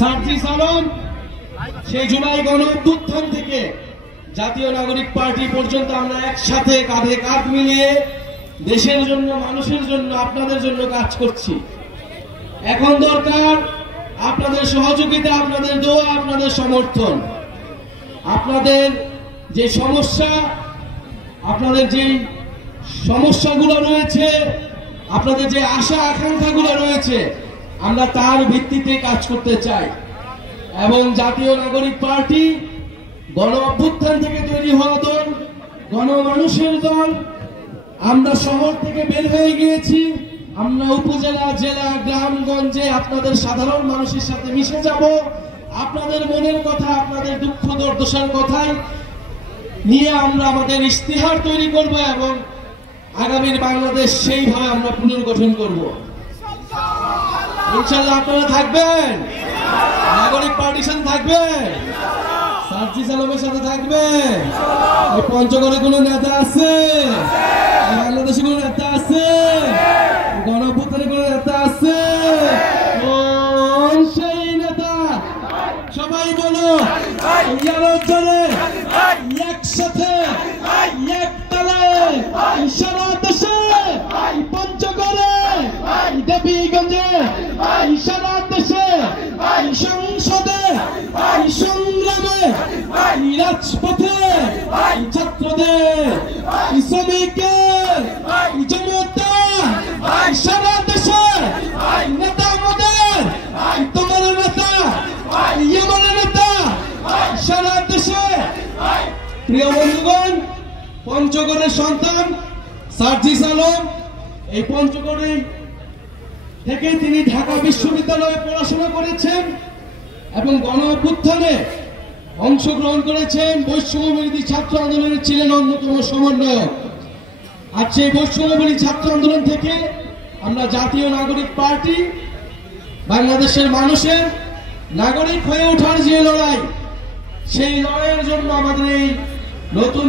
সার্জিস আলম সেই জুলাই গণ অভ্যুত্থান থেকে জাতীয় নাগরিক পার্টি পর্যন্ত আমরা একসাথে কাঁধে কাঁধ মিলিয়ে দেশের জন্য, মানুষের জন্য, আপনাদের জন্য কাজ করছি। এখন দরকার আপনাদের সহযোগিতা, আপনাদের দোয়া, আপনাদের সমর্থন। আপনাদের যে সমস্যা, আপনাদের যে সমস্যাগুলো রয়েছে, আপনাদের যে আশা আকাঙ্ক্ষাগুলো রয়েছে, আমরা তার ভিত্তিতে কাজ করতে চাই। এবং জাতীয় নাগরিক পার্টি গণ অভ্যুত্থান থেকে তৈরি হওয়া দল, গণমানুষের দল। আমরা শহর থেকে বের হয়ে গিয়েছি, আমরা উপজেলা, জেলা, গ্রামগঞ্জে আপনাদের সাধারণ মানুষের সাথে মিশে যাব। আপনাদের মনের কথা, আপনাদের দুঃখ দুর্দশার কথাই নিয়ে আমরা আমাদের ইশতেহার তৈরি করব এবং আগামীর বাংলাদেশ সেইভাবে আমরা পুনর্গঠন করব। ইনশাআল্লাহ আপনারা থাকবেন, নাগরিক পার্টির সাথে থাকবেন, সার্জিস আলমের সাথে থাকবেন। এই পঞ্চগড়ে কোন নেতা আছে? বাংলাদেশে কোন নেতা আছে? গণ অভ্যুত্থানে কোন নেতা আছে? কোন সেই নেতা? সবাই বলো একসাথে একতালে সারা দেশে, পঞ্চগড়ে, দেবীগঞ্জে, সারা দেশে, সংসদে, সংগ্রামে, রাজপথে, ছাত্রদের, শ্রমিকের, জনতা, সারা দেশে নেতা আমাদের, তোমার নেতা, আমার নেতা, সারা দেশে। প্রিয় বন্ধুগণ, পঞ্চগড়ের সন্তান সার্জিস আলম এই পঞ্চগড়ে থেকে তিনি ঢাকা বিশ্ববিদ্যালয়ে পড়াশোনা করেছেন এবং গণ অভ্যুত্থানে অংশগ্রহণ করেছেন। বৈষম্যবিরোধী ছাত্র আন্দোলনের ছিলেন অন্যতম সমন্বয়ক। আর সেই বৈষম্যবিরোধী ছাত্র আন্দোলন থেকে আমরা জাতীয় নাগরিক পার্টি, বাংলাদেশের মানুষের নাগরিক হয়ে ওঠার যে লড়াই, সেই লড়াইয়ের জন্য আমাদের এই নতুন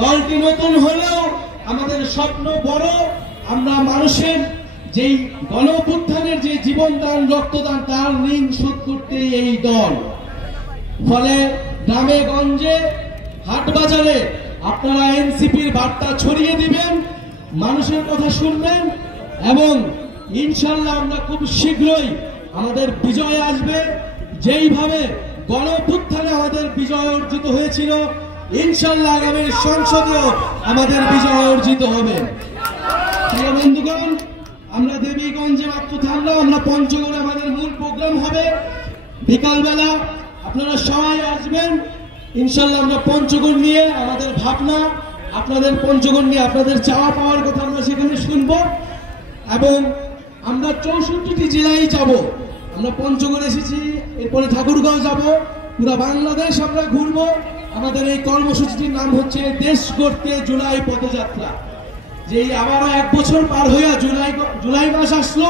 দলটি নতুন হলেও আমাদের স্বপ্ন বড়। আমরা মানুষের যেই গণ অভ্যুত্থানের যে জীবনদান, রক্তদান, তার ঋণ শোধ করতে এই দল। ফলে গ্রামে গঞ্জে, হাট বাজারে আপনারা এনসিপির বার্তা ছড়িয়ে দিবেন, মানুষের কথা শুনবেন এবং ইনশাল্লাহ আমরা খুব শীঘ্রই আমাদের বিজয় আসবে। যেইভাবে গণ অভ্যুত্থানে আমাদের বিজয় অর্জিত হয়েছিল, ইনশাল্লাহ আগামী সংসদেও আমাদের বিজয় অর্জিত হবে। প্রিয় বন্ধুগণ, আমরা দেবীগঞ্জে মাত্র থামলাম, আমরা পঞ্চগড়ে আমাদের মূল প্রোগ্রাম হবে বিকালবেলা। আপনারা সবাই আসবেন ইনশাল্লাহ। আমরা পঞ্চগড় নিয়ে আমাদের ভাবনা, আপনাদের পঞ্চগড় নিয়ে আপনাদের চাওয়া পাওয়ার কথা আমরা সেখানে শুনবো এবং আমরা 64টি জেলায় যাব। আমরা পঞ্চগড় এসেছি, এরপরে ঠাকুরগাঁও যাব, পুরো বাংলাদেশ আমরা ঘুরবো। আমাদের এই কর্মসূচিটির নাম হচ্ছে দেশ গড়তে জুলাই পদযাত্রা। যে আবারও 1 বছর পার হইয়া জুলাই মাস আসলো।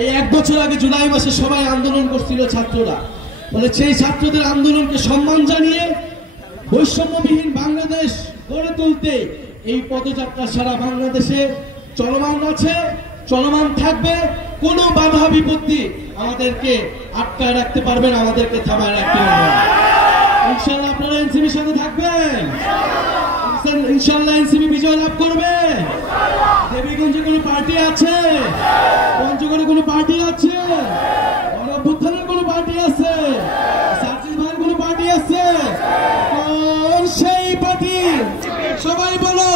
এই 1 বছর আগে জুলাই মাসে সবাই আন্দোলন করছিল ছাত্ররা। বলে সেই ছাত্রদের আন্দোলনকে সম্মান জানিয়ে বৈষম্যবিহীন বাংলাদেশ গড়ে তুলতে এই পদযাত্রা সারা বাংলাদেশে চলমান আছে, চলমান থাকবে। কোনো বাধা বিপত্তি আমাদেরকে আটকায় রাখতে পারবেন, আমাদেরকে থামায় রাখতে পারবেন। ইনশাল্লাহ আপনারা এনসিপির সাথে থাকবেন, ইনশাল্লাহ এনসিপি বিজয় লাভ করবে। দেবীগঞ্জে কোনো পার্টি আছে? পঞ্চগড়ে কোনো পার্টি আছে? গণ অভ্যুত্থানের কোনো পার্টি আছে? সার্জিস ভাইয়ের কোনো পার্টি আছে? কোন সেই পার্টি? সবাই বলো